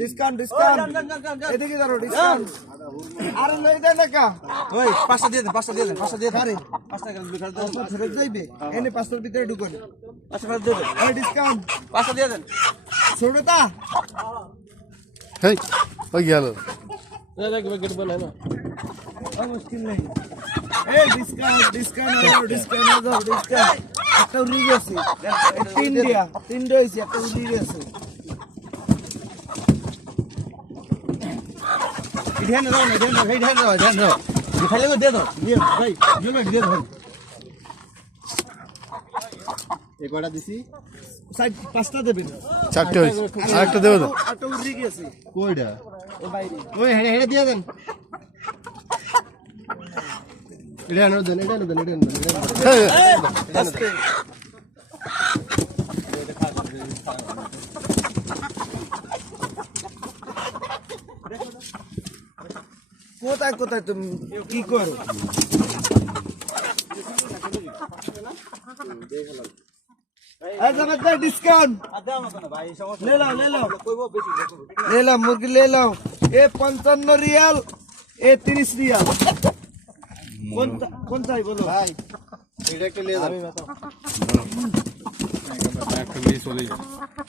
discount discount এদিকে ধরো discount আর লই দেন না ওই 5টা দিয়ে দেন 5টা দিয়ে দেন 5টা দিয়ে আরে 5টা করে ফেরত যাইবে এনে 500 ভিতরে ঢুকন 5টা করে দিয়ে দেন ওই ডিসকাউন্ট 5টা দিয়ে দেন ছোটটা হেই ওই গেল গেট বলে না মুশকিল নেই এই ডিসকাউন্ট ডিসকাউন্ট ডিসকাউন্ট ডিসকাউন্ট একটা উড়ি গেছে তিনটা হইছে একটা উড়ি গেছে ধ্যান দাও না ধ্যান দাও খালি করে দিয়ে দাও দিয়ে ভাই দিয়ে দাও এই কয়টা দিছি সাইড পাঁচটা দেবেন চারটে হয়েছে আরেকটা দেবো তো একটা উড়ি গেছে কয়টা ও বাইরে ওই হেড়ে দিয়ে দেন এটা আনো দেন আস্তে কোথায় কোথায় তুমি কি করো ডিসকাউন্ট ले लो मुर्गी ले लो ए 55 रियाल ए 30 रियाल कौन सा है बोलो ভাই এটা একটা নিয়ে যান একটা নিয়ে চলে যাবে